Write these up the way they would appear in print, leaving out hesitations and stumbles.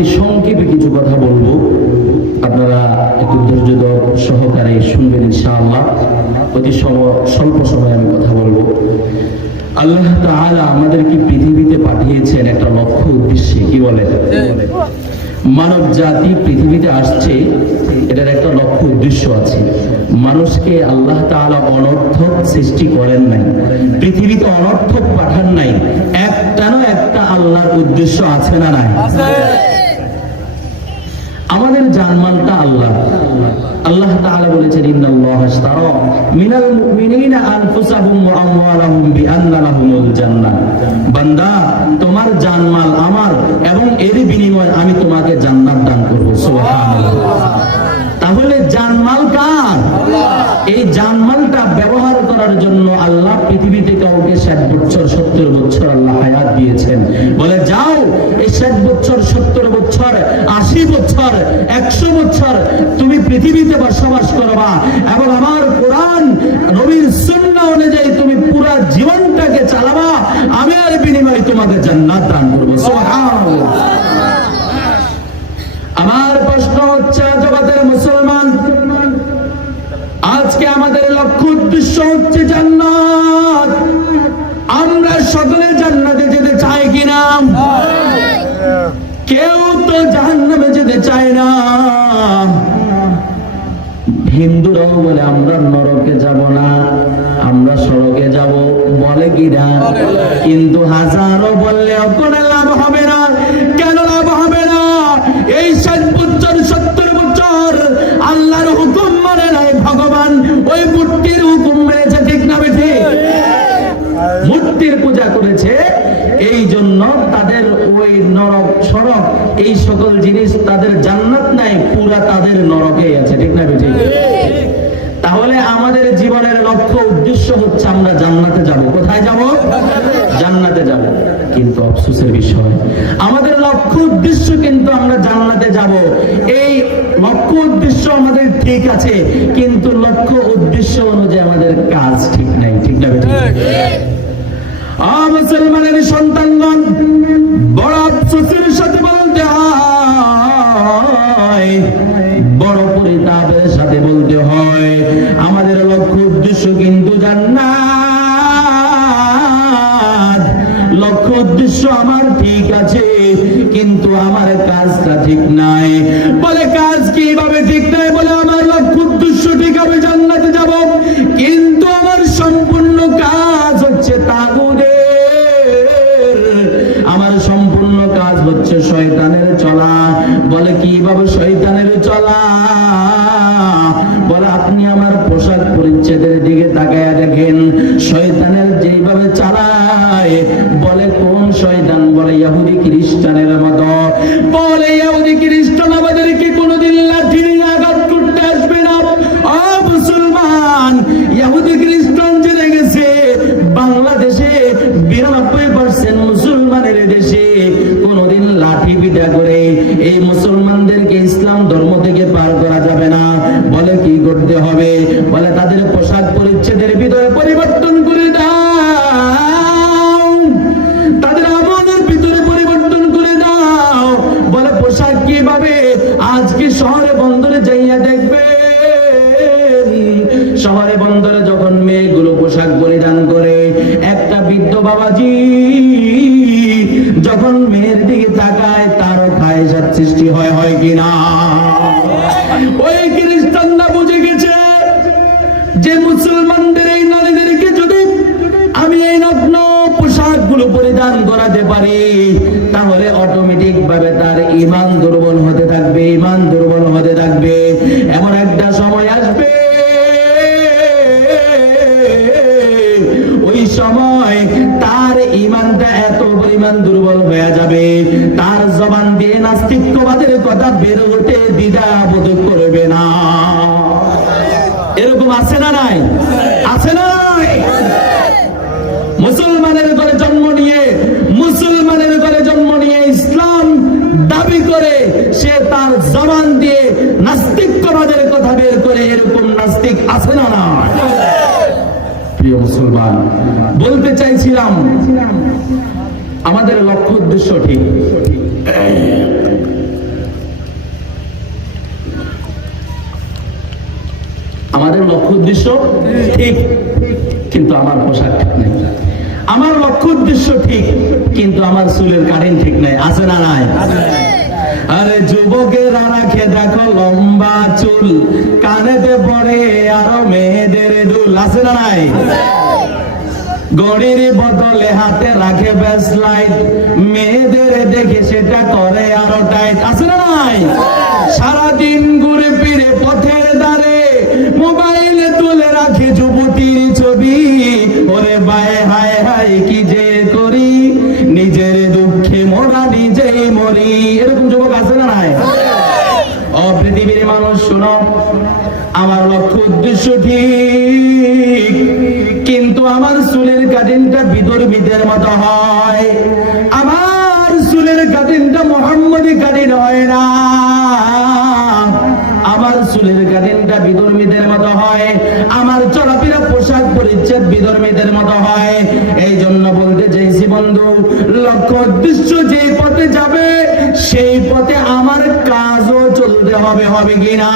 অতি সংক্ষেপে কিছু কথা বলবো, আপনারা একটু ধৈর্য সহকারে শুনবেন ইনশাআল্লাহ। অতি স্বল্প সময়ে আমি কথা বলবো। আল্লাহ তাআলা আমাদেরকে পৃথিবীতে পাঠিয়েছেন একটা লক্ষ্য উদ্দেশ্যে। কি বলে? মানব জাতি পৃথিবীতে আসছে, এটার একটা লক্ষ্য উদ্দেশ্য আছে। মানুষকে আল্লাহ তাআলা অনর্থক সৃষ্টি করেন নাই, পৃথিবীতে অনর্থক পাঠান নাই। একটা আল্লাহর উদ্দেশ্য আছে না নাই? আমাদের জানমালটা আল্লাহ। আল্লাহ তাআলা বলেছেন, ইন্নাল্লাহা আশতারা মিনাল মুমিনিনা আনফুসাহুম ওয়া আমওয়ালাহুম বিআন্না লাহুমুল জান্নাহ। বান্দা, তোমার জানমাল আমার, এবং এর বিনিময়ে আমি তোমাকে জান্নাত দান করব। সুবহানাল্লাহ। তাহলে জানমাল কার? এই জানমালটা ব্যবহার করার জন্য আল্লাহ পৃথিবীতে কাউকে 60 বছর 70 বছর আল্লাহ হায়াত দিয়েছেন। বলে যাও, এই 60 বছর 70 বছর 80 বছর 100 বছর তুমি পৃথিবীতে বসবাস করবা, এবং আমার কোরআন নবীর সুন্নাহ অনুযায়ী তুমি পুরো জীবনটাকে চালাবা, আমি আর বিনিময়ে তোমাকে জান্নাত দান করব। সুবহানাল্লাহ। আমার প্রশ্ন হচ্ছে, জগতের মুসলমান, আজকে আমাদের লক্ষ্য উদ্দেশ্য হচ্ছে জান্নাত। আমরা সকলে জান্নাতে যেতে চাই কিনা? কেউ তো জাহান্নামে যেতে চায় না। হিন্দুরাও বলে আমরা নরকে যাব না, আমরা স্বর্গে যাব, বলে কিনা? কিন্তু হাজারো বললেও কোনো লাভ হবে না। কেন লাভ হবে না? এই 60 বছর 70 বছর আল্লাহর হুকুম মানে নাই, ভগবান ওই মূর্তির হুকুম মেনেছে। ঠিক না বেঠি? মূর্তির পূজা করেছে, এই জন্য তাদের ওই নরক সরক এই সকল জিনিস, তাদের জান্নাত নাই, পুরা তাদের নরকে আছে। ঠিক না বেঠি? তাহলে আমাদের জীবনের লক্ষ্য উদ্দেশ্য হচ্ছে আমরা জান্নাতে যাব। কোথায় যাব? জান্নাতে যাব। কিন্তু আফসোসের বিষয়, আমাদের লক্ষ্য উদ্দেশ্য কিন্তু আমরা জান্নাতে যাব, এই লক্ষ্য উদ্দেশ্য আমাদের ঠিক আছে, কিন্তু লক্ষ্য উদ্দেশ্য অনুযায়ী আমাদের কাজ ঠিক নাই। ঠিক না বেঠি? মুসলমানের সন্তানগণ, বড় আফসোসের সাথে বলতে হয়, বড় পরিতাপের সাথে বলতে হয়, আমাদের লক্ষ্য উদ্দেশ্য কিন্তু জান্নাত। লক্ষ্য উদ্দেশ্য আমার ঠিক আছে, কিন্তু আমার কাজটা ঠিক নাই। বলে কাজ কিভাবে ঠিক নাই? বলে আমার লক্ষ্য উদ্দেশ্য ঠিক হবে, জান্নাতে যাব, কিন্তু আমার সম্পূর্ণ কাজ হচ্ছে তাগুদের। আমার সম্পূর্ণ কাজ হচ্ছে শয়তানের চলা। বলে কিভাবে শয়তানের চলা? বলে আপনি আমার পোশাক পরিচ্ছদের দিকে তাকায়া দেখেন, শয়তানের যেভাবে চালায়, বলে কোন শয়তান? বলে ইহুদি খ্রিস্টানের মতো। বলে ইহুদি খ্রিস্টান আমাদেরকে কোনোদিন লাঠি নিয়ে আঘাত করতে আসবে না। ও মুসলমান, ইহুদি খ্রিস্টান জেনে গেছে বাংলাদেশে 92% মুসলমানের দেশে কোনোদিন লাঠি পিটা করে এই মুসলমানদেরকে ইসলাম ধর্ম থেকে পার করা যাবে না। বলে কি করতে হবে? বলে তাদের পোশাক পরিচ্ছদের ভিতরে পরিবর্তন করে দাও, তাদের আমলের ভিতরে পরিবর্তন করে দাও। বলে পোশাক কিভাবে? আজকে শহরে বন্দরে যাইয়া দেখবে, শহরে বন্দরে যখন মেয়েগুলো পোশাক পরিধান করে, একটা বৃদ্ধ বাবাজি যখন মেয়ের দিকে তাকায়, তারও খায়েশাত সৃষ্টি হয় কিনা? ওই খ্রিস্টানরা বুঝে গেছে যে মুসলমানদের এই নারীদেরকে যদি আমি এই নগ্ন পোশাকগুলো পরিধান করাতে পারি, তাহলে অটোমেটিক ভাবে তার ঈমান দুর্বল হতে থাকবে, ঈমান দুর্বল হতে থাকবে। এমন একটা সময় আসবে, ওই সময় তার ঈমানটা এত পরিমাণ দুর্বল হয়ে যাবে, তার জবান দিয়ে নাস্তিকবাদের কথা বের হতে দ্বিধাবোধ করবে না। এরকম আছে না নাই? আছে না নাই? মুসলমানের ঘরে জন্ম নিয়ে, মুসলমানের ঘরে জন্ম নিয়ে ইসলাম দাবি করে সে তার জবান দিয়ে নাস্তিকবাদের কথা বের করে, এরকম নাস্তিক আছে না না? প্রিয় মুসলমান, বলতে চাইছিলাম আমাদের লক্ষ্য উদ্দেশ্য ঠিক। উদ্দেশ্য ঠিক, কিন্তু আমার পোশাক ঠিক নাই। আমার লক্ষ্য উদ্দেশ্য ঠিক, কিন্তু আমার চুলের কাটিং ঠিক নাই। আছে না নাই? আরে যুবকেরা রাখে দেখো লম্বা চুল, কানেতে পড়ে আরো মেয়েদের দুল। আছে না নাই? গড়ির বদলে হাতে রাখে ব্যাসলাইট, মেয়েদের দেখে সেটা করে আরো টাইট। আছে না নাই? সারাদিন ঘুরে ফিরে পথের ধারে মোবাইলে তুলে রাখে যুবতীর ছবি। ওরে বায় হায় হায় কি যে করি, নিজের দুঃখে মোরা নিজেই মরি। এরকম যুবক আছে না নাই? ও পৃথিবীর মানুষ শোনো, আমার লক্ষ্য উদ্দেশ্য ঠিক, কিন্তু আমার চুলের কাটিংটা বিদর্মীদের মতো হয়। আমার চুলের কাটিংটা মুহাম্মদী কাটিং হয় না, আমার চুলের কাটিংটা বিদর্মীদের মতো হয়। আমার চলাফেরা পোশাক পরিচ্ছদ বিদর্মীদের মতো হয়। এই জন্য বলতে চাইছি বন্ধু, লক্ষ্য উদ্দেশ্য যে পথে যাবে সেই পথে আমার কাজও চলতে হবে, হবে কিনা?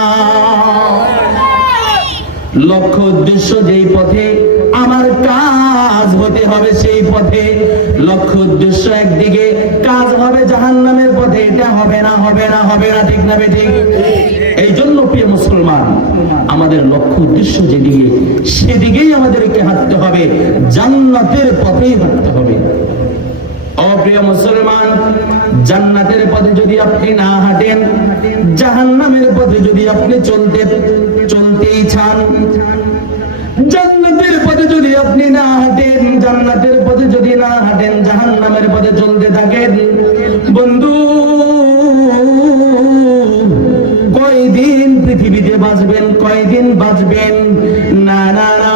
লক্ষ্য উদ্দেশ্য যেই পথে আমার কাজ হতে হবে সেই পথে। লক্ষ্য উদ্দেশ্য একদিকে, কাজ হবে জাহান্নামের পথে, এটা হবে না, হবে না, হবে না। ঠিক না ঠিক? এই জন্য প্রিয় মুসলমান, আমাদের লক্ষ্য উদ্দেশ্য যেদিকে সেদিকেই আমাদেরকে হাঁটতে হবে, জান্নাতের পথেই হাঁটতে হবে। অপ্রিয় মুসলমান, জান্নাতের পথে যদি আপনি না হাঁটেন, জাহান্নামের পথে যদি আপনি চলতেই চান, জান্নাতের পথে যদি আপনি না হাঁটেন, জান্নাতের পথে যদি না হাঁটেন, জাহান্নামের পথে চলতে থাকেন, বন্ধু কয়দিন পৃথিবীতে বাঁচবেন, কয়দিন বাঁচবেন? না না না,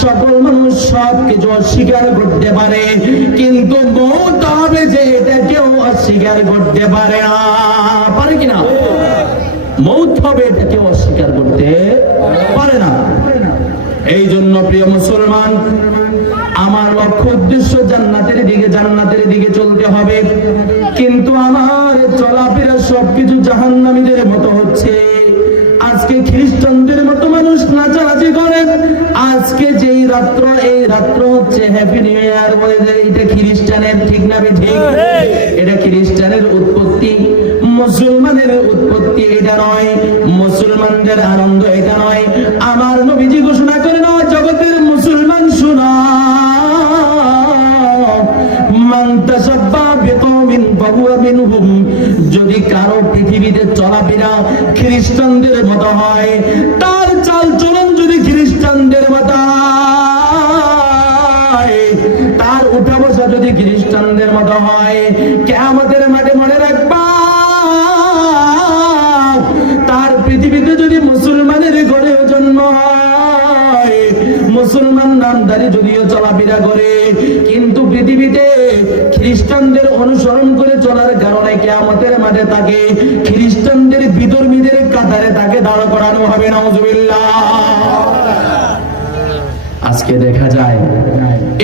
সকল মানুষ সব কিছু অস্বীকার করতে পারে, কিন্তু মৌত হবে যে এটা কেউ অস্বীকার করতে পারে না। পারে কিনা? মৌত হবে এটা কেউ অস্বীকার করতে পারে না। এই জন্য প্রিয় মুসলমান, আমার লক্ষ্য উদ্দেশ্য জান্নাতের দিকে, জান্নাতের দিকে চলতে হবে, কিন্তু আমার চলাফেরা সবকিছু জাহান্নামীদের মতো হচ্ছে। আজকে খ্রিস্টানদের মতো মানুষ নাচানাচি করেন। আজকে যেই রাত্র, এই রাত্র হচ্ছে হ্যাপি নিউ ইয়ার বলে যে এটা খ্রিস্টানের, ঠিক না ঠিক? এটা খ্রিস্টানের উৎপত্তি, মুসলমানের উৎপত্তি এটা নয়, মুসলমানদের আনন্দ এটা নয়। আমার নবীজি ঘোষণা করে না, জগতের মুসলমান শোনা, মান তাশাব্বাহা বিকওমিন ফাহুয়া মিনহুম। যদি কারো পৃথিবীতে চলাফেরা খ্রিস্টানদের মতো হয়, তার চাল চলন যদি খ্রিস্টানদের মতো হয়, তার উঠা বসা যদি খ্রিস্টানদের মতো হয়, কিয়ামতের মাঠে মনে রাখবা, তার পৃথিবীতে যদি মুসলমানের ঘরে জন্ম হয়, মুসলমান নামধারী যদিও চলাফেরা করে, কিন্তু পৃথিবীতে খ্রিস্টানদের অনুসরণ করে চলার কারণে কিয়ামতের মাঠে তাকে খ্রিস্টানদের বিধর্মীদের কাতারে তাকে দাঁড় করানো হবে। নাউজুবিল্লাহ। আজকে দেখা যায়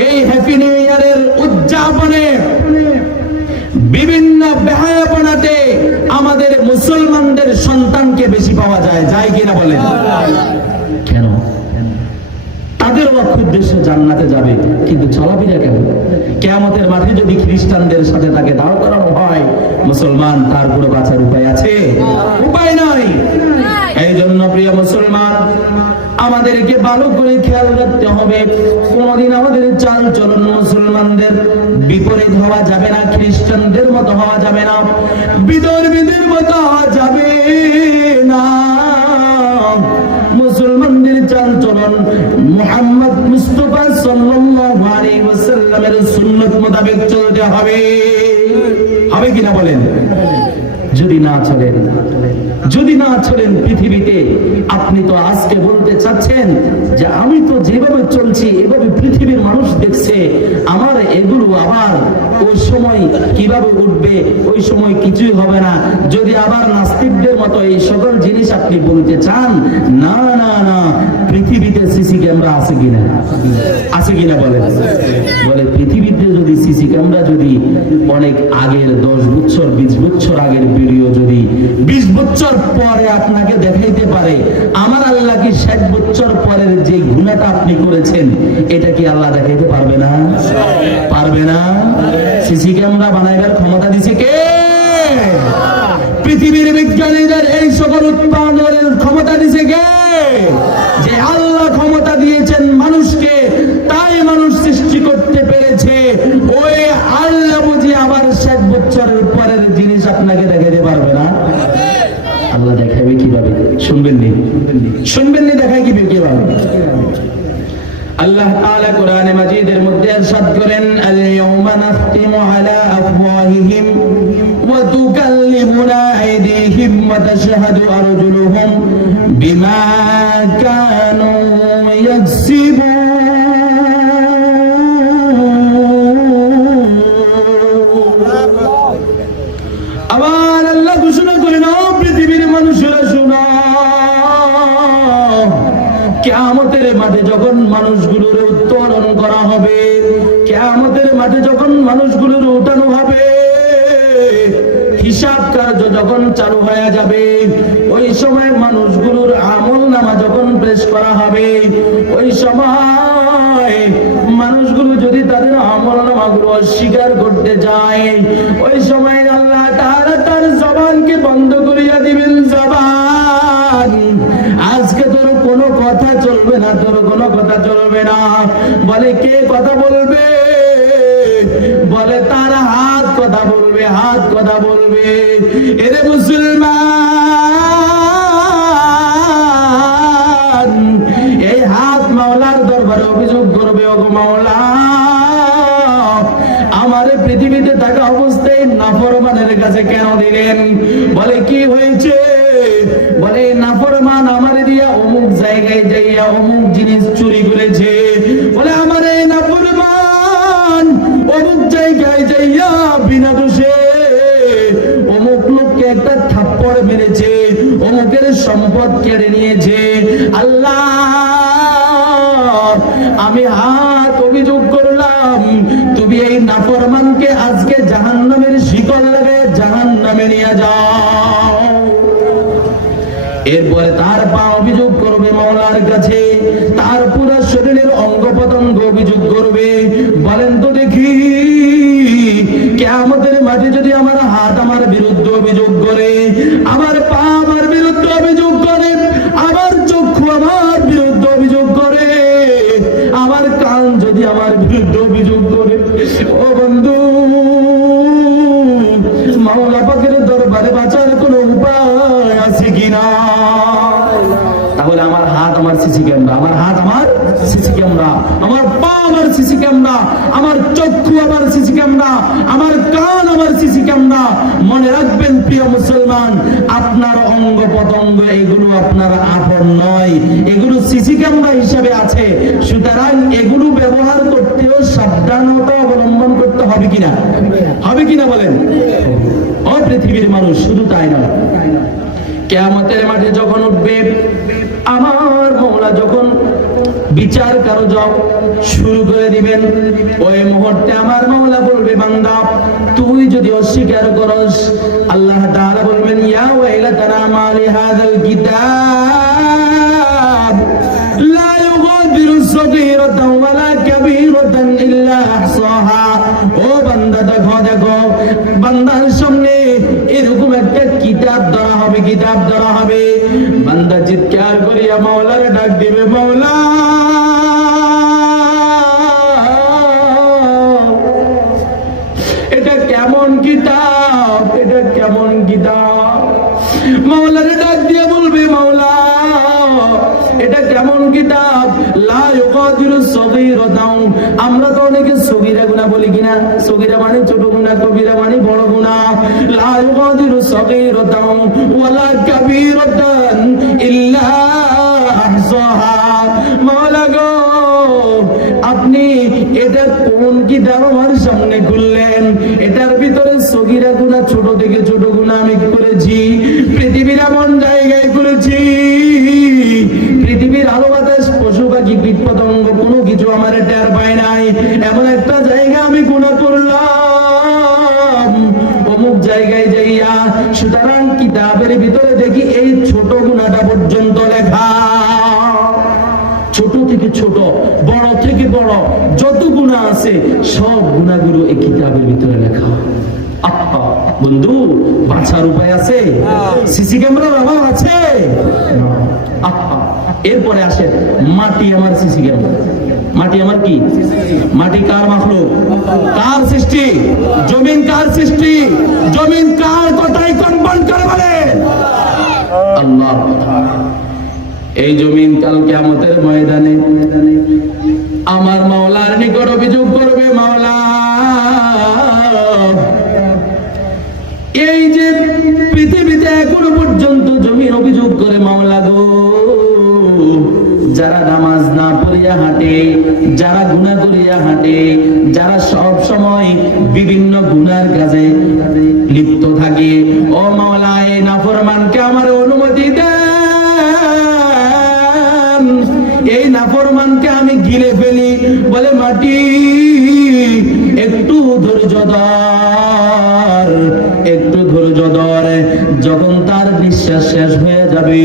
এই হ্যাপি নিউ ইয়ারের উদযাপনে বিভিন্ন বেহায়াপনাতে আমাদের মুসলমানদের সন্তানকে বেশি পাওয়া যায়, যায় কিনা বলেন? কেন? তাদের লক্ষ্য উদ্দেশ্য জান্নাতে যাবে, কিন্তু চলাফেরা কেন? কিয়ামতের মাঠে যদি খ্রিস্টানদের সাথে তাকে দাঁড় করানো হয়, মুসলমান তার পুরো বাঁচার উপায় আছে? উপায় নাই। এই জন্য প্রিয় মুসলমান, আমাদেরকে ভালো করে খেয়াল রাখতে হবে, কোনদিন আমাদের চাল চলন মুসলমানদের বিপরীত হওয়া যাবে না, খ্রিস্টানদের মতো হওয়া যাবে না, বিধর্মীদের মতো হওয়া যাবে না। মুসলমানদের চাল চলন মুহাম্মদ মুস্তাফা সাল্লাল্লাহু আলাইহি ওয়াসাল্লামের সুন্নাত মোতাবেক চলতে হবে, হবে কিনা বলেন? যদি না চলেন পৃথিবীতে, আপনি তো আজকে বলতে চাচ্ছেন যে আমি তো যেভাবে চলছি এভাবে পৃথিবীর মানুষ দেখছে, আমার এগুলো আবার ওই সময় কিভাবে উঠবে, ওই সময় কিছুই হবে না। যদি আবার নাস্তিকদের মতো এই সকল জিনিস আপনি বলতে চান, না না না, পৃথিবীতে সিসি ক্যামেরা আছে কিনা, আছে কিনা বলে বলে পৃথিবীতে যদি সিসি ক্যামেরা যদি অনেক আগের 10 বছর 20 বছর আগের ভিডিও যদি 20 বছর পরে আপনাকে দেখাইতে পারে, আমার আল্লাহ কি 60 বছর পরের যে গুনাহটা আপনি করেছেন এটা কি আল্লাহ দেখাইতে পারবে না? পারবে না। সিসি ক্যামেরা বানাইবার ক্ষমতা দিছে কে? পৃথিবীর বিজ্ঞানীদের এই সকল উৎপাদনের ক্ষমতা দিছে কে? যে আল্লাহ ক্ষমতা দিয়েছেন মানুষকে, তাই মানুষ সৃষ্টি করতে পেরেছে। ওই আল্লাহ বুঝি আবার 60 বছরের পরের জিনিস আপনাকে দেখাতে পারবে না? আল্লাহ দেখাবে কিভাবে? শুনবেননি, শুনবেননি, দেখায় কিভাবে? আল্লাহ তাআলা কোরআনে মাজিদের মধ্যে ইরশাদ করেন, আল ইয়াউমা নাখতিমু আলা আফওয়াহিহিম ওয়া তুকাল্লিমুনা আইদিহিম ওয়া তাশহাদু আরজুলুহুম বিমা কানু ইয়াকসিবুন। আবার আল্লাহ ঘোষণা করেন, ও পৃথিবীর মানুষেরা শোনো, কিয়ামতের মাঠে যখন মানুষগুলোর উত্তোলন করা হবে, কিয়ামতের মাঠে যখন মানুষগুলোর উঠানো হবে, হিসাব কার্য যখন চালু হয়ে যাবে, ওই সময় মানুষগুলোর আমল নামা যখন পেশ করা হবে, ওই সময় মানুষগুলো যদি তাদের আমল নামাগুলো অস্বীকার করতে যায়, ওই সময় আল্লাহ তাআলা তার জবানকে বন্ধ করিয়া দিবেন। জবান, আজকে তোর কোনো কথা চলবে না, তোর কোনো কথা চলবে না। বলে কে কথা বলবে? বলে তার হাত কথা বলবে, হাত কথা বলবে। এরে মুসলমান, এই হাত মাওলার দরবারে অভিযোগ করবে, ওগো মাওলা, আমারে পৃথিবীতে থাকা অবস্থায় নাফরমানের কাছে কেন দিলেন? বলে কি হয়েছে? বলে নাফরমান আমারে দিয়া অমুক জায়গায় যাইয়া অমুক জিনিস চুরি করেছে। বলে আমারে নাফরমান অমুক জায়গায় যাইয়া বিনা দোষে অমুক লোককে একটা থাপ্পড় মেরেছে, অমুকের সম্পদ কেড়ে নিয়েছে। আল্লাহ, আমি হাত অভিযোগ করলাম, তুমি এই নাফরমানকে আজকে জাহান্নামের শিকল লাগায় জাহান্নামে নিয়ে যাও। এরপরে তার পা অভিযোগ করবে মাওলার কাছে, তার পুরো শরীরের অঙ্গ প্রত্যঙ্গ অভিযোগ করবে। বলেন তো দেখি, কিয়ামতের মাঠে যদি আমার হাত আমার বিরুদ্ধে অভিযোগ করে, আমার পা আমার বিরুদ্ধে অভিযোগ করে, আমার চক্ষু আমার বিরুদ্ধে অভিযোগ করে, আমার কান যদি আমার বিরুদ্ধে অভিযোগ করে, ও বন্ধু, মাওলা পাকের দরবারে বাঁচার কোনো উপায় আছে কিনা? তাহলে আমার হাত আমার সিসি ক্যামেরা, আমার হাত আমার সিসি ক্যামেরা, আমার পা আমার সিসি ক্যামেরা, আমার চক্ষু আমার সিসি ক্যামেরা, আমার কান আমার সিসি ক্যামেরা। মনে রাখবেন প্রিয় মুসলমান, আপনার অঙ্গ প্রত্যঙ্গ এগুলো আপনার আপন নয়, এগুলো সিসি ক্যামেরা হিসাবে আছে। সুতরাং এগুলো ব্যবহার করতেও সাবধানতা অবলম্বন করতে হবে কিনা? হবে কিনা বলেন? ও পৃথিবীর মানুষ, শুধু তাই নয়, কিয়ামতের মাঠে যখন উঠবে, আমার মাওলা যখন বিচার কার্য শুরু করে দিবেন, ওই মুহূর্তে আমার মাওলা বলবে, বান্দা তুই যদি অস্বীকার করস, আল্লাহ তাআলা বলবেন, ইয়া ওয়াইলাতানা মা লিহাযাল কিতাব লা ইউগাদিরু সগীরাতান ওয়ালা কাবীরাতান ইল্লা আহসাহা। ও বান্দা, দেখো দেখো, বান্দার সামনে এরকম একটা কিতাব ধরা হবে, কিতাব ধরা হবে। বান্দা চিৎকার করিয়া মাওলার ডাক দিবে, মাওলা এটা কেমন কিতাব, এটা কেমন কিতাব? মাওলার ডাক দিয়ে বলবে, মাওলা এটা কেমন কিতাব? লা ইউগাদিরু সগীরাতান, আমরা তো অনেকে সগীরা গুনাহ বলি কিনা? সগীরা মানে ছোট গুনাহ, কবিরা মানে বড় গুনাহ। লা ইউগাদিরু সগীরাতান ওয়ালা কাবীরাতান ইল্লা আহসাহা। মাওলা গো, আপনি এটা কোন কিতাব আমার সামনে খুললেন। এটার ভিতরে সগীরা গুনাহ, ছোট থেকে ছোট গুনাহ আমি করেছি, পৃথিবীর এমন জায়গায় করেছি, পৃথিবীর আলো বাতাস পশু পাখি কীট পতঙ্গ কোনো কিছু আমার টের পায় নাই, এমন একটা জায়গা আমি গুনাহ করলাম, অমুক জায়গায় যাইয়া। সুতরাং কিতাবের ভিতরে দেখি এই ছোট গুনাহটা পর্যন্ত লেখা, ছোট থেকে ছোট, বড় থেকে বড় যত গুনাহ আছে সব গুনাহগুলো এই কিতাবের ভিতরে লেখা। আহা বন্ধু, বাঁচার উপায় আছে? সিসি ক্যামেরার অভাব আছে? আহা, এরপরে আসে মাটি আমার সিসি ক্যামেরা। মাটি আমার কি? মাটি কার মাখলুক? কার সৃষ্টি? জমিন কার সৃষ্টি? জমিন কার কথাই কম্পন করে বলে? আল্লাহ। এই জমিন কাল কিয়ামতের ময়দানে আমার মাওলার নিকট অভিযোগ করবে, মাওলা এই যে পৃথিবীতে এখনো পর্যন্ত জমিন অভিযোগ করে, মাওলা গো, যারা নামাজ না পড়িয়া হাঁটে, যারা গুনাহ করিয়া হাঁটে, যারা সব সময় বিভিন্ন গুনার কাজে লিপ্ত থাকে, ও মাওলা এই নাফরমানকে আমার অনুমতি দেন, এই নাফরমানকে আমি গিলে ফেলি। বলে মাটি একটু ধৈর্য ধর, একটু ধৈর্য ধর। যখন তার নিঃশ্বাস শেষ হয়ে যাবে,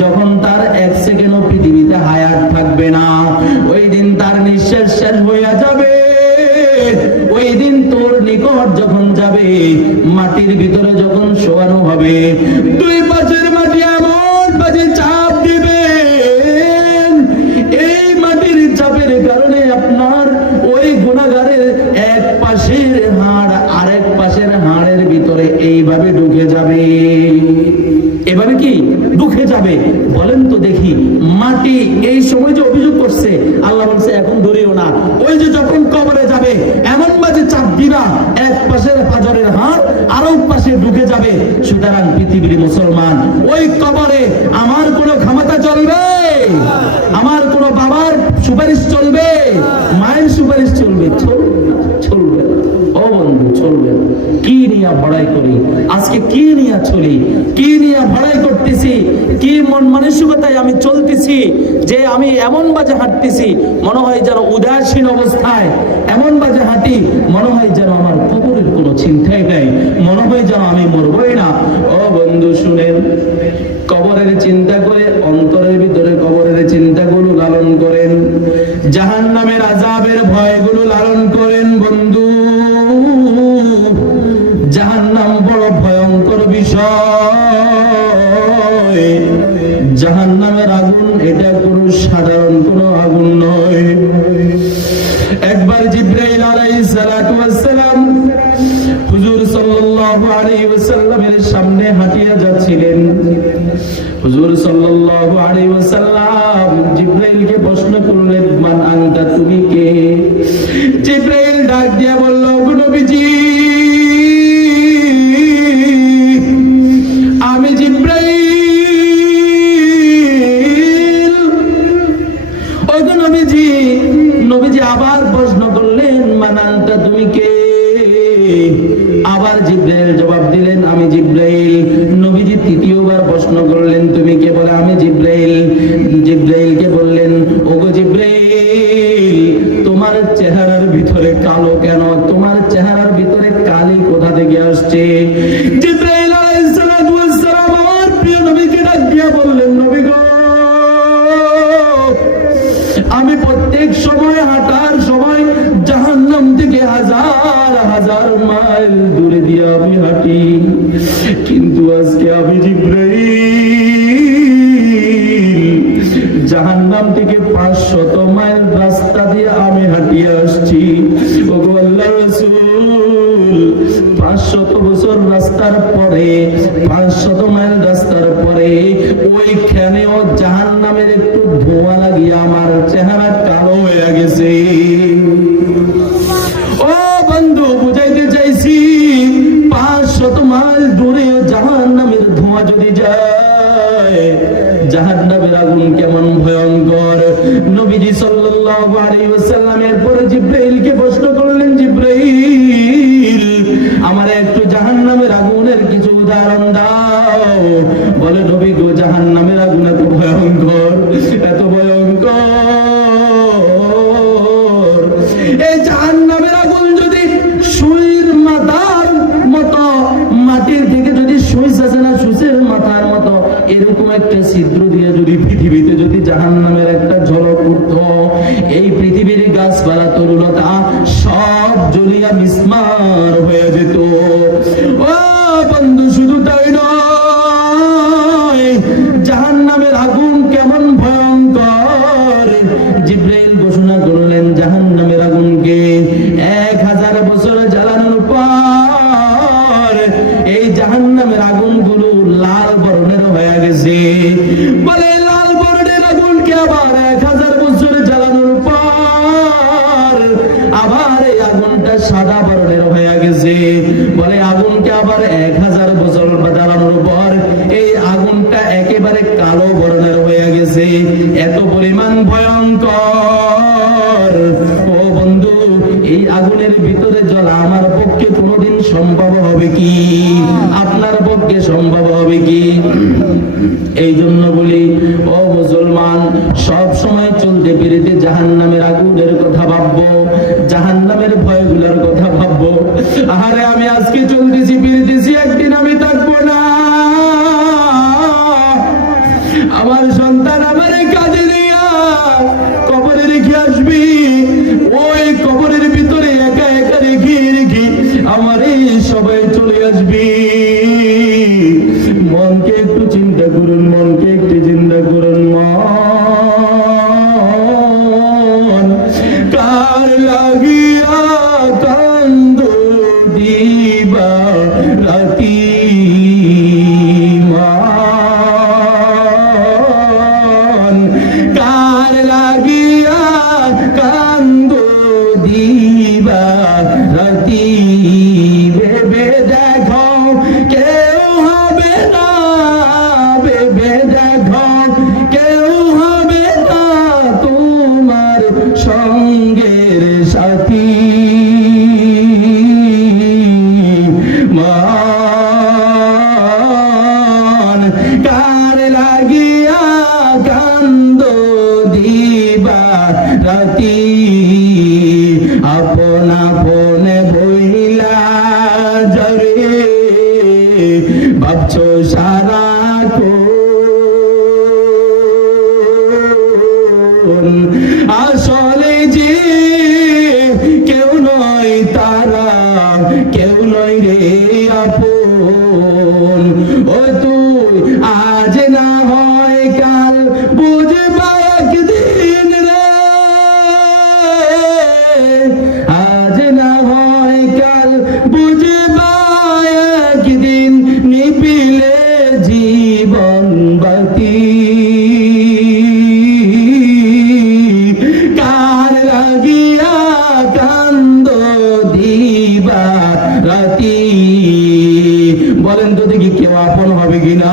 যখন তার এক সেকেন্ডও পৃথিবীতে হায়াত থাকবে না, ওই দিন তার নিঃশ্বাস শেষ হয়ে যাবে, ওই দিন তোর নিকট যখন যাবে, মাটির ভিতরে যখন শোয়ানো হবে, দুই পাশের মাটি এমন বাজে চাপ দিবে, এই মাটির চাপের কারণে আপনার ওই গুনাহগারের এক পাশের হাড় আরেক পাশের হাড়ের ভিতরে এইভাবে ঢুকে যাবে। এভাবে কি ঢুকে যাবে? বলেন তো দেখি, মাটি এই সময় যে অভিযোগ করছে, আল্লাহ বলছে এখন ধরিও না, ওই যে যখন কবরে যাবে এমন বাজে চাপ দিবা, এক পাশের পাজরের হাড় আরেক পাশে ঢুকে যাবে। সুতরাং পৃথিবীর মুসলমান, ওই কবরে আমার কোনো ক্ষমতা চলবে? আমার কোনো বাবার সুপারিশ চলবে? মায়ের সুপারিশ চলবে? চলবে না। ও বন্ধু, চলবে না। কি নিয়ে ভড়াই করি আজকে, কি নিয়ে চলি, কি নিয়ে ভড়াই করতেছি, কি মন মানসিকতায় আমি চলতেছি যে আমি এমন বাজে হাঁটতেছি, মনে হয় যেন উদাসীন অবস্থায়, এমন বাজে হাঁটি মনে হয় যেন আমার কবরের কোনো চিন্তাই নাই, মনে হয় যেন আমি মরবই না। ও বন্ধু শুনেন, কবরের চিন্তা করে অন্তরের ভিতরে কবরের চিন্তাগুলো লালন করেন, জাহান্নামের আযাবের ভয়গুলো লালন করেন। বন্ধু, জাহান্নাম বড় ভয়ঙ্কর বিষয়। জাহান্নামের আগুন এটা কোনো সাধারণ কোনো আগুন নয়। একবার জিবরাইল আলাইহিস সালাতু ওয়াস সালাম হুজুর সাল্লাল্লাহু আলাইহি ওয়াসাল্লামের সামনে হাঁটিয়া যাচ্ছিলেন। হুজুর সাল্লাল্লাহু আলাইহি ওয়াসাল্লাম জিবরাইলকে প্রশ্ন করলেন, মান আনতা, তুমি কে? জিবরাইল ডাক দিয়া বলল, নবীজি আমি জিবরাইল। ও নবীজি, নবীজি আবার প্রশ্ন করলেন, মান আনতা, তুমি কে? আবার জিবরাইল জবাব দিলেন, আমি জিবরাইল। নবীজি তৃতীয়বার প্রশ্ন করলেন, তুমি কে? বলে আমি জিবরাইল। জিবরাইলকে বললেন, ওগো জিবরাইল, তোমার চেহারার ভিতরে কালো কেন? তোমার চেহারার ভিতরে কালি কোথা থেকে আসছে? জিবরাইল আলাইহিস সালাতু ওয়াস সালাম আমার প্রিয় নবীকে ডাক দিয়া বললেন, নবী গো, আমি প্রত্যেক সময় হাঁটার সময় জাহান্নাম থেকে হাজার হাজার মাইল দূরে দিয়ে আমি হাঁটি, কিন্তু আজকে আমি জিবরাইল জাহান্নাম থেকে 500 মাইল রাস্তা দিয়ে আমি হাঁটিয়ে আসছি। ওগো আল্লাহর রাসূল, 500 বছর রাস্তার পরে, 500 মাইল রাস্তার পরে ওইখানেও জাহান্নামের একটু ধোঁয়া লাগিয়ে আমার চেহারা কালো হয়ে গেছে। ও বন্ধু, বুঝাইতে চাইছি, 500 মাইল দূরে জাহান্নামের ধোঁয়া যদি যায়, জাহান্নামের আগুন কেমন ভয়ঙ্কর। নবীজি সাল্লাল্লাহু আলাইহি ওয়াসাল্লাম এরপরে জিবরাইলকে প্রশ্ন করলেন, একটা ছিদ্র দিয়ে যদি পৃথিবীতে যদি জাহান্নামের একটা ঝলক উঠতো, এই পৃথিবীর গাছপালা তরুলতা সব জ্বলিয়া মিসমার হয়ে যেত। ও বন্ধু, শুধু তাই নয়, জাহান্নামের আগুন কেমন ভয়ঙ্কর। জিবরাইল ঘোষণা করলেন জাহান্নামের আগুনকে 1000 বছর জ্বালানোর পর এই জাহান্নামের আগুনগুলো লাল বর্ণের হয়ে গেছে। বলে লাল বর্ণের আগুনকে আবার 1000 বছর জ্বালানোর পর আবার এই আগুনটা সাদা বর্ণের হয়ে গেছে। বলে আগুনকে আবার 1000 বছর জ্বালানোর পর এই আগুনটা একেবারে কালো বর্ণের হয়ে গেছে। এত পরিমাণ ভয়ঙ্কর। ও বন্ধু, এই আগুনের ভিতরে জ্বলা আমার পক্ষে কোনোদিন সম্ভব হবে কি? আপনার পক্ষে সম্ভব হবে কি? এই জন্য বলি, ও মুসলমান, সব সময় চলতে ফিরতে জাহান্নামের আগুনের কথা ভাববো, জাহান্নামের ভয়গুলোর কথা ভাববো। আরে আমি আজকে চলতেছি ফিরতেছি, একদিন আমি থাকবো না। আমার সন্তান আমার কাজে নিয়া কবরে রেখে আসবি, ওই কবরের ভিতরে একা একা রেখে রেখে আমার এই সবাই চলে আসবি। মনকে একটু চিন্তা করুন, মনকে একটু চিন্তা করুন। মন কার লাগিয়া কান্দ দিবা রাতি, কার লাগিয়া কান্দ দিবা রাতি। ভেবে দেখো কেউ হবে না, ভেবে দেখো কেউ হবে না তোমার সঙ্গের সাথী। মান কার লাগিয়া কান্দ দিবা রাতি, আপন আপন বইলা জরে ভাবছো সারা আসলে যে কেউ নয় তারা, কেউ নয় রে আপন। ও তুই আজ না হয় কাল বুঝবা একদিন রে, আজ না হয় কাল বুঝবা একদিন, নিপিলে জীবন বাতি। কার লাগিয়া কান্দ দিবা রাতি। বলেন তো দেখি, কেউ আপন হবে কিনা?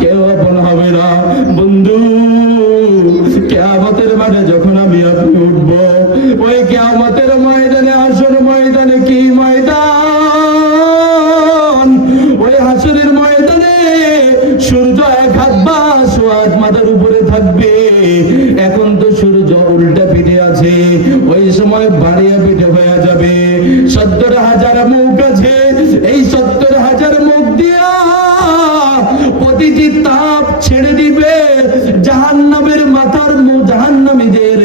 কেউ আপন হবে না। বন্ধু, কিয়ামতের মাঠে যখন আমি আপনি উঠবো, ওই কিয়ামতের ময়দানে, হাসর ময়দানে, কি ময়দান, ওই হাসরের ময়দানে সূর্য 1 হাত বা 100 হাত মাথার উপরে থাকবে। এখন তো সূর্য উল্টা পিঠে আছে, ওই সময় বাড়িয়া পিঠে হয়ে যাবে। 70,000 মুখ আছে, এই 70,000 মুখ দিয়া প্রতিটি তাপ ছেড়ে দিবে। জাহান্নামের মাথার জাহান্নামীদের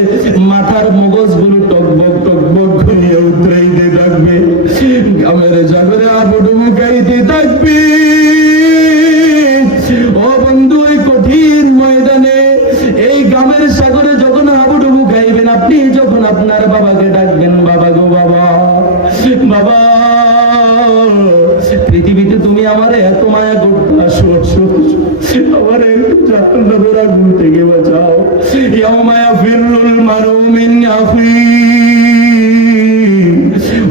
মাথার মগজগুলো টকবক টকবক ঘুরিয়ে উতরাইতে থাকবে, গ্রামের জাগরে আবুডুবু গাইতে থাকবে। ও বন্ধু, ওই কঠিন ময়দানে, এই গ্রামের সাগরে যখন হাবুডুবু গাইবেন, আপনি যখন আপনার বাবাকে ডাকবেন, বাবা গো বাবা, বাবা পৃথিবীতে তুমি আমার এত মায়া করতে আসো, আমার জাহান্নামের আগুন থেকে বাঁচাও। ইয়াউমা ইয়াফিরুল মারউ মিন আখিহি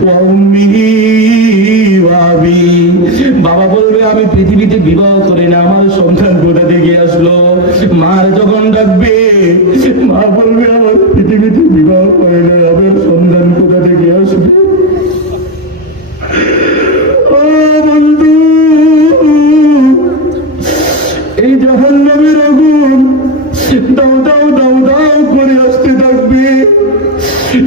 ওয়া উম্মিহি ওয়া আবিহি। বাবা বলবে আমি পৃথিবীতে বিবাহ করি না, আমার সন্তান কোথা থেকে আসলো? মার যখন ডাকবে, মা বলবে আমার পৃথিবীতে বিবাহ করে না, আমার সন্তান কোথা থেকে আসবে? ও বন্ধু, এই জাহান্নামের আগুন দাও দাও দাও দাও করে আসতে থাকবে।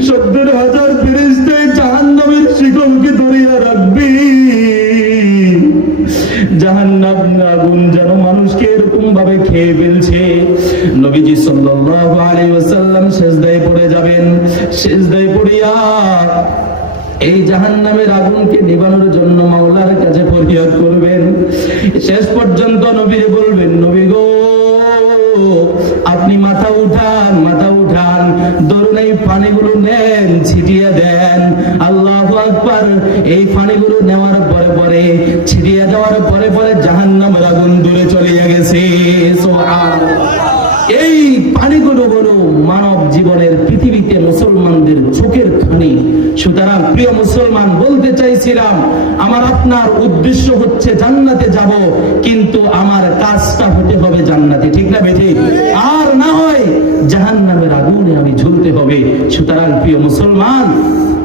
70,000 ফেরেশতা জাহান্নামের শিকলকে ধরিয়া রাখবে। জাহান্নাম আগুন যেন মানুষকে এরকম ভাবে ভাবে খেয়ে ফেলছে। নবীজি সাল্লাল্লাহু আলাইহি ওয়াসাল্লাম সিজদায় পড়ে যাবেন। সিজদায় পড়িয়া এই জাহান্নামের আগুনকে নিবানোর জন্য মাওলার কাছে ফরিয়াদ করবেন। শেষ পর্যন্ত নবী বলবেন, নবী গো আপনি মাথা উঠান, মাথা উঠান, ধরুন এই পানিগুলো নেন, ছিটিয়ে দেন। আল্লাহু আকবার। এই পানিগুলো নেওয়ার পরে পরে, ছিটিয়ে দেওয়ার পরে পরে জাহান্নামের আগুন দূরে চলে গেছে। সুবহানাল্লাহ। এই পানিগুলো হলো মানব জীবনের পৃথিবীতে মুসলমানদের চোখের পানি। সুতরাং প্রিয় মুসলমান, বলতে চাইছিলাম আমার আপনার উদ্দেশ্য হচ্ছে জান্নাতে যাব, কিন্তু আমার কাজটা হতে হবে জান্নাতে, ঠিক না বেঠিক? আর না হয় জাহান্নামের আগুনে আমি ঝুলতে হবে। সুতরাং প্রিয় মুসলমান,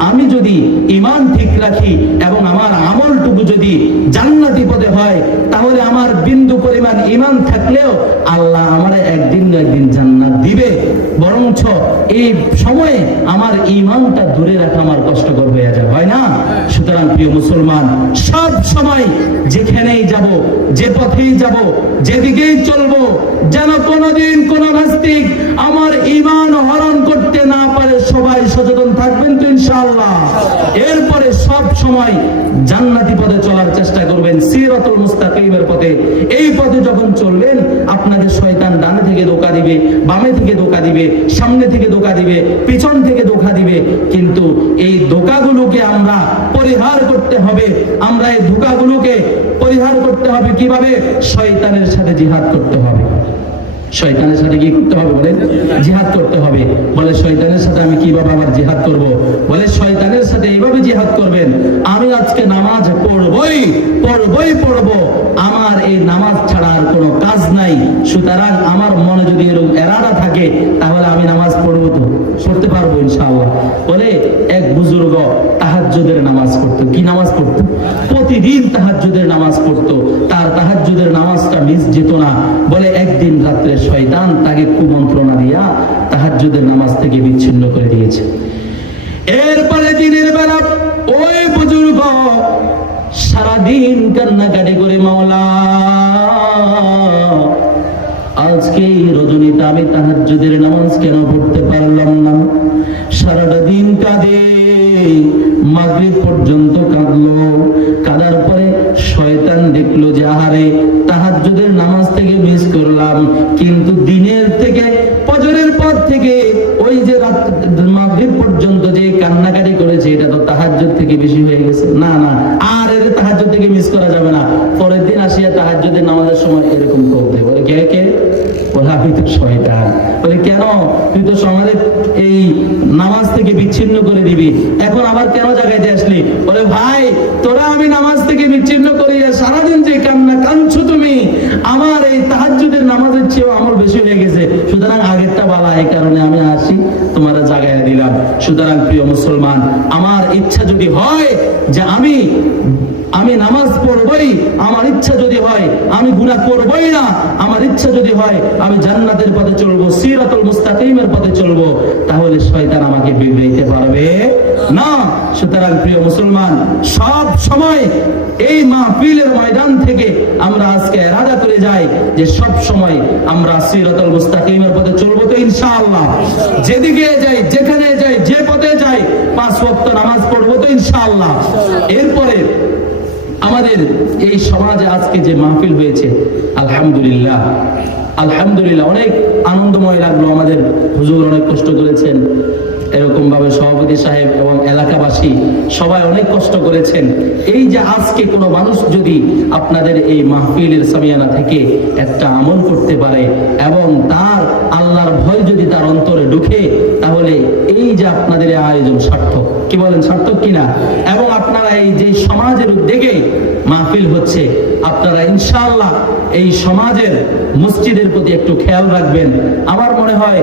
আমি যদি ঈমান ঠিক রাখি এবং আমার আমলটুকু যদি জান্নাতি পদে হয়, তাহলে আমার বিন্দু পরিমাণ ঈমান থাকলেও আল্লাহ আমারে একদিন না একদিন জান্নাত দিবে। বরঞ্চ এই সময়ে আমার ঈমানটা ধরে রাখা আমার কষ্টকর হয়ে যাবে, হয় না? সুতরাং প্রিয় মুসলমান, সব সময় যেখানেই যাব, যে পথেই যাব, যেদিকেই চলবো, যেন কোনোদিন কোন নাস্তিক আমার ঈমান হরণ করতে না পারে। সবাই সচেতন থাকবেন তো ইনশাআল্লাহ। এরপরে সব সময় জান্নাতি পথে চলার চেষ্টা করবেন, সিরাতুল মুস্তাকিমের পথে। এই পথে যখন চলবেন, আপনাদের শয়তান ডানে থেকে ধোঁকা দিবে, বামে থেকে ধোঁকা দিবে, সামনে থেকে ধোঁকা দিবে, পিছন থেকে ধোঁকা দিবে, কিন্তু এই ধোঁকাগুলোকে আমরা পরিহার করতে হবে। আমরা এই ধোঁকাগুলোকে পরিহার করতে হবে কিভাবে? শয়তানের সাথে জিহাদ করতে হবে। শয়তানের সাথে কি করতে হবে বলেন? জিহাদ করতে হবে। বলে শয়তানের সাথে আমি কিভাবে আবার জিহাদ করব? বলে শয়তানের সাথে এইভাবে জিহাদ করবেন, আমি আজকে নামাজ পড়বই পড়ব, আমার এই নামাজ ছাড়া আর কোনো কাজ নাই। সুতরাং আমার মনে যদি এরকম এরাদা থাকে, তাহলে আমি নামাজ পড়বো, তো পড়তে পারবো ইনশাআল্লাহ। বলে এক বুজুর্গ তাহাজ্জুদের নামাজ পড়তো। কি নামাজ পড়তো? প্রতিদিন তাহাজ্জুদের নামাজ পড়তো। তার তাহাজ্জুদের নামাজটা মিস যেত না। বলে একদিন রাত্রে শয়তান তাকে কুমন্ত্রণা দিয়া তাহাজ্জুদের নামাজ থেকে বিচ্ছিন্ন করে দিয়েছে। এরপরে দিনের বেলা ওই বুজুর্গ সারাদিন কান্নাকাটি করে, মাওলা আজকে রজনীতে আমি তাহাজ্জুদের নামাজ কেন পড়তে পারলাম না? সারাটা দিন কাঁদে, মাগরিব পর্যন্ত কাঁদলো। কাঁদার পরে শয়তান দেখলো যে আহারে তাহাজ্জুদের নামাজ থেকে মিস করলাম, কিন্তু দিনের থেকে ফজরের পর থেকে ওই যে রাত মাগরিব পর্যন্ত যে কান্নাকাটি করেছে, এটা তো তাহাজ্জুদ থেকে বেশি হয়ে গেছে। না না, আর এর তাহাজ্জুদ থেকে মিস করা যাবে না। পরের দিন আসিয়া তাহাজ্জুদের নামাজের সময় এরকম করবে। বলে কে কে? বলে আমি তো শয়তান। বলে কেন? তুই তো সমাজের এই নামাজ থেকে বিচ্ছিন্ন করে দিবি, এখন আবার কেন জায়গায় আসলি? বলে ভাই, তোরা আমি নামাজ থেকে বিচ্ছিন্ন করিয়া সারাদিন যে কান্না কাঁদছো তুমি, আমার এই তাহাজ্জুদের নামাজের চেয়েও আমল বেশি হয়ে গেছে। সুতরাং আগেরটা বালা, এই কারণে আমি আসি, তোমার জায়গায় দিলাম। সুতরাং প্রিয় মুসলমান, আমার ইচ্ছা যদি হয় যে আমি নামাজ পড়বই, আমার ইচ্ছা যদি হয় আমি গুনাহ করবই না, আমার ইচ্ছা যদি হয় আমি জান্নাতের পথে চলবো, সিরাতুল মুস্তাকিমের পথে চলবো, তাহলে শয়তান আমাকে বিভ্রাইতে পারবে না। সুতরাং প্রিয় মুসলমান, সব সময় এই মাহফিলের ময়দান থেকে আমরা আজকে ইরাদা করে যাই যে সব সময় আমরা সিরাতুল মুস্তাকিমের পথে চলবো তো ইনশাআল্লাহ। যেদিকে যাই, যেখানে যাই, যে পথে যাই, 5 ওয়াক্ত নামাজ পড়বো তো ইনশাআল্লাহ। এরপরে আমাদের এই সমাজে আজকে যে মাহফিল হয়েছে, আলহামদুলিল্লাহ আলহামদুলিল্লাহ, অনেক আনন্দময় লাগলো। আমাদের হুজুর অনেক কষ্ট করেছেন, এরকম ভাবে সভাপতি সাহেব এবং এলাকাবাসী সবাই অনেক কষ্ট করেছেন। এই যে আজকে কোনো মানুষ যদি আপনাদের এই মাহফিলের সামিয়ানা থেকে একটা আমল করতে পারে এবং তার আল্লাহর ভয় যদি তার অন্তরে ঢুকে, তাহলে এই যে আপনাদের আয়োজন সার্থক। কি বলেন, সার্থক কিনা? এবং আপনারা এই যে সমাজের উদ্যোগে মাহফিল হচ্ছে, আপনারা ইনশাআল্লাহ এই সমাজের মসজিদের প্রতি একটু খেয়াল রাখবেন। আমার মনে হয়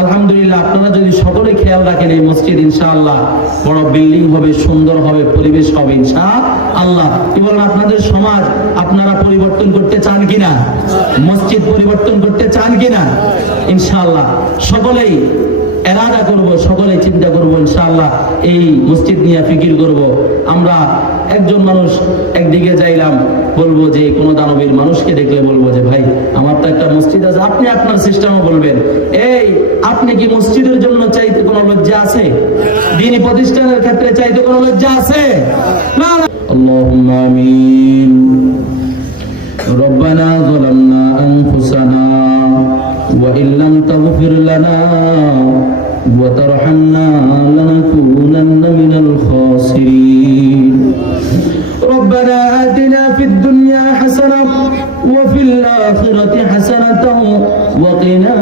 আলহামদুলিল্লাহ আপনারা যদি সকলে খেয়াল রাখেন, এই মসজিদ ইনশাআল্লাহ বড় বিল্ডিং হবে, সুন্দর হবে, পরিবেশ হবে ইনশাআল্লাহ। কি বলেন, আপনাদের সমাজ আপনারা পরিবর্তন করতে চান কিনা? মসজিদ পরিবর্তন করতে চান কিনা? ইনশাআল্লাহ সকলেই এরাদা করব, সকলে চিন্তা করব, ইনশাআল্লাহ এই মসজিদ নিয়ে ফিকির করব। আমরা একজন মানুষ একদিকে যাইলাম, বলবো যে কোনো দানবীর মানুষকে দেখলে বলবো যে ভাই আমার তো একটা মসজিদ আছে, আপনি আপনার সিস্টেমে বলবেন এই আপনি কি মসজিদের জন্য চাইতে কোনো লজ্জা আছে? দ্বীনি প্রতিষ্ঠানের ক্ষেত্রে চাইতে কোনো লজ্জা আছে? না না। আল্লাহুম্মা আমিন। রব্বানা যালামনা আনফুসানা ওয়া ইল্লাম তাগফির লানা ওয়া তারহামনা লানাকুনান্না মিনাল খাসিরিন। ربنا آتنا في الدنيا حسنة وفي الآخرة حسنة وقنا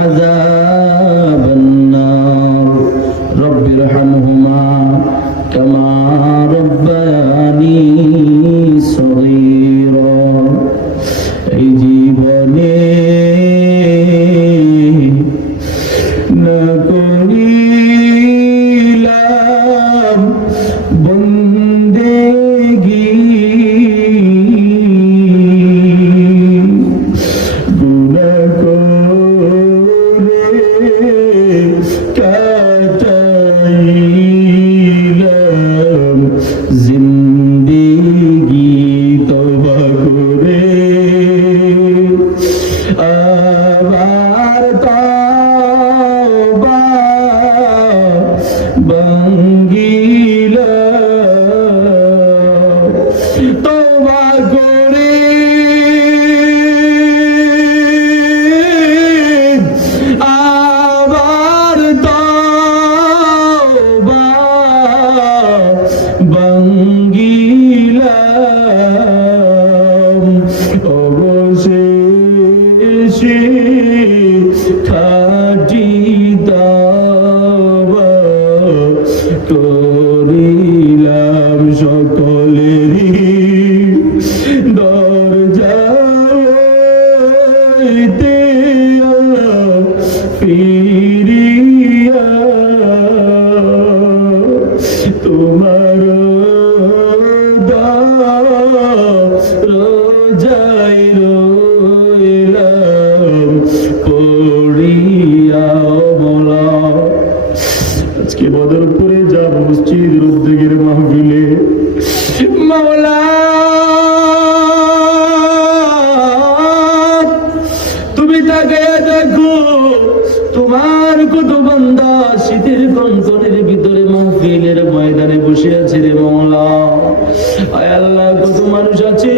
عذاب النار رب ارحمهما كما ربياني صغيرا এই জীবনে না করিলাম বন্দেগী গুনাহ করে কাটাইলাম জিন্দেগী তওবা করে আবার তওবা ভাঙ্গিলাম তওবা করে আবার তওবা ভাঙ্গিলাম অবশেষে খাঁটি তওবা করিলাম সকলেরই দরজা হইতে আল্লাহ ফিরিয়া তোমার রোজাই রইলাম পড়িয়া মোলা। আজকে বদরপুরে যাব মসজিদের উদ্যোগের মাহফিলে, মাওলা তুমি তাকে দেখো, তোমার কত বান্দা শীতের কনকনের ভিতরে মাহফিলের ময়দানে বসে আছে রে মাওলা। আয় আল্লাহ কত মানুষ আছে,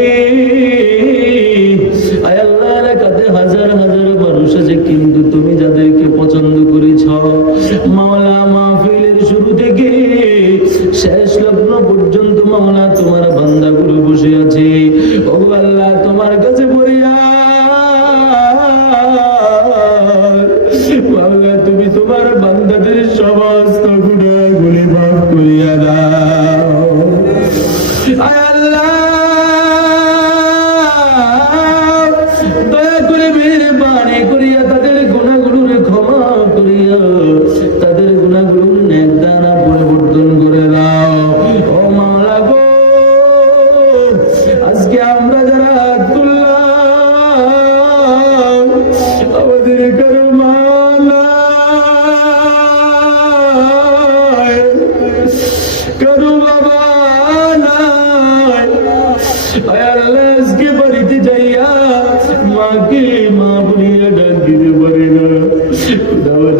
আয় আল্লাহ এলাকাতে হাজার হাজার মানুষ আছে, কিন্তু তুমি যাদেরকে পছন্দ করেছ মাওলা মাহফিলের শুরু থেকে শেষ লগ্ন পর্যন্ত মাওলা তোমার বান্দাগুলো বসে আছে। ও আল্লাহ তোমার কাছে পড়িয়া মাওলা তুমি তোমার বান্দাদের সমস্ত গুনাহগুলি মাফ করিয়া দাও। আয় আল্লাহ দয়া করে মেহেরবানি করিয়া তাদের গুনাহগুলোর ক্ষমা করিয়া তাদের গুনাহগুলোর নেক দ্বারা পরিবর্তন করে দাও। ও মাওলা গো আজকে আমরা যারা তুললাম আমাদের কারো মা নাই, কারো বাবা নাই। আয় আল্লাহ আজকে বাড়িতে যাইয়া মাকে মা বলিয়া ডাক দিতে পারে না,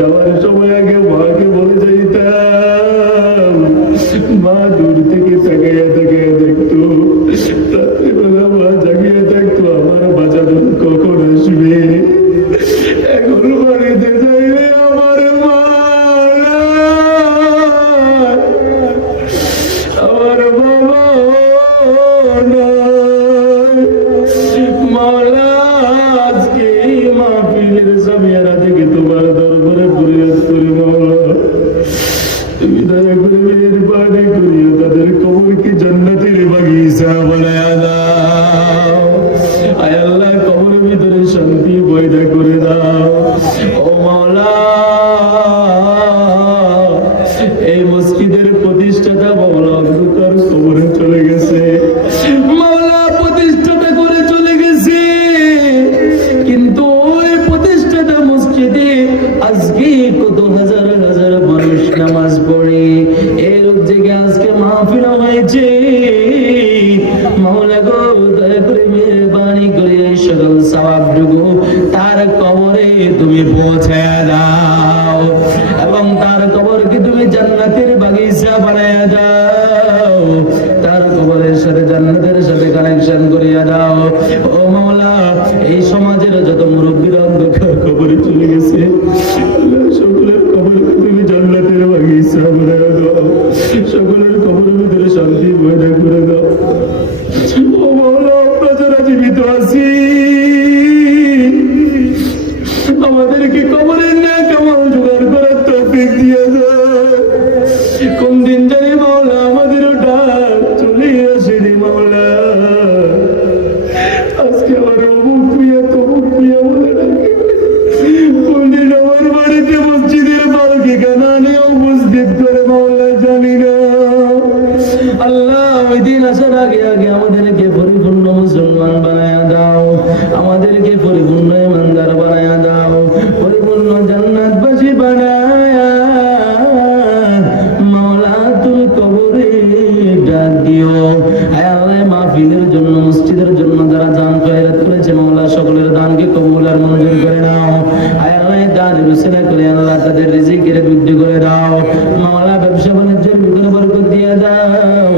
যাওয়ার সময় আগে মাকে বলে যাইতাম, মা দূর থেকে তাকাইয়া তাকাইয়া দেখতো, রাত্রিবেলা মা জাগিয়ে থাকতো আমার বাজানো কখন আসবে। এখন বাড়িতে যাইলে আমার মা নাই, আমার বাবা নাই। মাওলা আজকে এই মাহফিলের সামিয়ানা থেকে তোমার দরবারে ফরিয়াদ করি মাওলা, তুমি দয়া করে মেহেরবানি করিয়া তাদের কবরকে জান্নাতের বাগিচা বানায়া দাও। আয় আল্লাহ কবরের ভিতরে শান্তি পয়দা করে দাও। ও মাওলা এই মসজিদের প্রতিষ্ঠাতা মাওলা অন্ধকার কবরে চলে গেছে, মাওলা প্রতিষ্ঠাতা করে চলে গেছে, কিন্তু ওই প্রতিষ্ঠাতা মসজিদে আজকে কত হাজার হাজার মানুষ নামাজ পড়ে। এই লোক জেগে আজকে মাহফিল হয়েছে। সওয়াবটুকু তার কবরে তুমি পৌঁছে দাও এবং তার কবরকে তুমি জান্নাতের বাগিচা বানায় দাও, তার কবরের সাথে জান্নাতের সাথে কানেকশন করিয়া দাও। ও মাওলা, এই সমাজের যত মুরব্বীরা অন্ধকার কবরে চলে গেছে, আল্লাহ সকলের কবরকে তুমি জান্নাতের বাগিচা বানায় দাও, সকলের কবরের ভিতরে শান্তি পয়দা করে দাও। ও মাওলা, আমরা যারা জীবিত আছি আমাদেরকে কবরের নেক আমল জোগাড় করার তৌফিক দিয়ে দাও। কোন দিন জানি মাওলা আমাদেরও ডাক চলে আসে রে মাওলা, আজকে আমার অমুক প্রিয়া তমুক প্রিয়া বলে ডাকে, কোন দিন আমার বাড়িতে মসজিদের পালকি কেনা নিয়ে উপস্থিত করে মাওলা জানি না। আল্লাহ, ওই দিন আসার আগে আগে আমাদেরকে পরিপূর্ণ মুসলমান বানায়া দাও, আমাদেরকে পরিপূর্ণ ইমানদার বানায়া দাও, পরিপূর্ণ জান্নাতবাসী বানায়া মাওলা তুমি কবরে ডাক দিও। আয় আল্লাহ, মাহফিলের জন্য মসজিদের জন্য যারা দান খয়রাত করেছে মাওলা সকলের দানকে কবুল আর মঞ্জুর করে নাও। আয় আল্লাহ, দানের উসিলা করে আল্লাহ তাদের রিজিকের বৃদ্ধি করে দাও মাওলা, ব্যবসা বাণিজ্যের ভিতরে বরকত দিয়ে দাও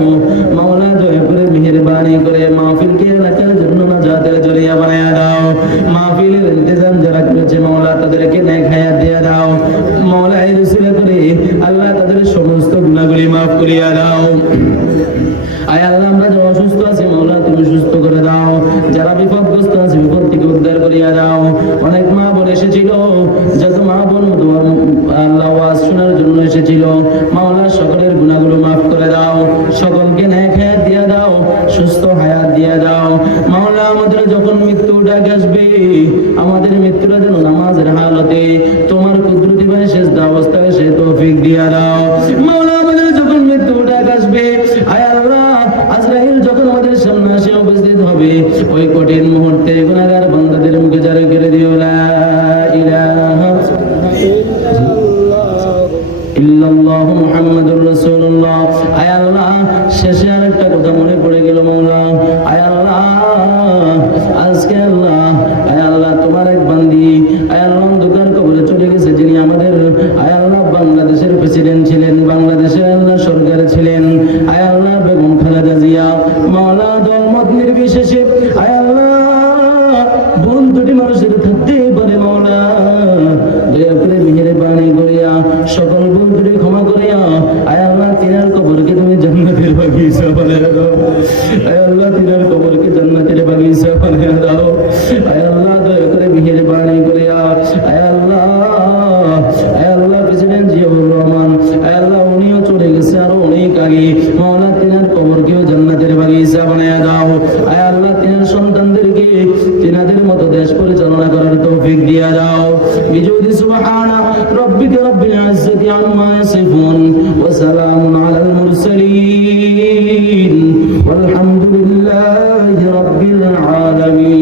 মাওলা, দয়া করে মেহেরবানি করে মাহফিলকে এলাকার জন্য নাজাতের জরিয়া বানায়া দাও। মাহফিলের ইন্তজাম যারা করেছে মাওলা তাদেরকে নেক হায়াত দিয়ে দাও মাওলা, এই উসিলা করে আল্লাহ তাদের সমস্ত গুনাহগুলি মাফ করিয়া দাও। আয় আল্লাহ, আমরা যারা অসুস্থ আছি মাওলা তুমি সুস্থ করে দাও, যারা বিপদগ্রস্ত আছে বিপদ থেকে উদ্ধার করিয়া দাও। অনেক মা বোন এসেছিল, যত মা বোন আল্লাহ ওয়াজ শোনার জন্য এসেছিল মাওলা সকলের গুনাহগুলো মাফ করে দাও, সকলকে নেক হায়াত দিয়ে দাও, সুস্থ হায়াত দিয়ে দাও মাওলা। আমাদের যখন মৃত্যু ডাক আসবে আমাদের মৃত্যুটা যেন নামাজের হালতে তোমার কুদরতি ভাই শেষ অবস্থায় সে তৌফিক দিয়ে দাও মাওলা। আমাদের যখন মৃত্যু ডাক আসবে আয় আল্লাহ, আজরাইল যখন আমাদের সামনে আসে উপস্থিত হবে ওই কঠিন মুহূর্তে গুনাহগার বান্দাদের মুখে জারি করে দিও লা ইলাহা ইল্লাল্লাহু মুহাম্মাদুর রাসূলুল্লাহ। আয় আল্লাহ, শেষে আরেকটা কথা মনে পড়ে গেল মাওলা, আয় আল্লাহ আজকে আল্লাহ আয় আল্লাহ তোমার এক বান্দি আয় আল্লাহ অন্ধকার কবরে চলে গেছে, যিনি আমাদের আয় আল্লাহ বাংলাদেশের প্রেসিডেন্ট ছিলেন, বাংলাদেশের আল্লাহ সরকার ছিলেন আয় আল্লাহ বেগম খালেদা জিয়া মাওলা, দলমত নির্বিশেষে আয় আল্লাহ ভুল দুটি মানুষের থাকতেই পারে মাওলা, দয়া করে মেহেরবানি করিয়া সকল ভুল দুটি ক্ষমা করিয়া আয় আল্লাহ তিনার কবরকে তুমি জান্নাতের বাগিচা বানিয়ে দাও। আয় আল্লাহ তিনার কবরকে জান্নাতের বাগিচা বানিয়ে দাও। আয় আল্লাহ দয়া করে মেহেরবানি করিয়া আয় আল্লাহ প্রেসিডেন্ট জিয়াউর রহমান আয় আল্লাহ উনিও চলে গেছে আরো অনেক আগে মাওলা, তিনার কবরকেও জান্নাতের বাগিচা বানিয়ে দাও। আয় আল্লাহ তিনার সন্তানদেরকে তিনাদের মতো দেশ পরিচালনা করার তৌফিক দিয়া দাও। বিজুদি সুবহানা রাব্বিকা রাব্বিল ইজ্জাতি আম্মা ইয়াসিফুন ওয়া সালামুন আলাল মুরসালিন ওয়ালহামদুলিল্লাহি রাব্বিল আলামিন।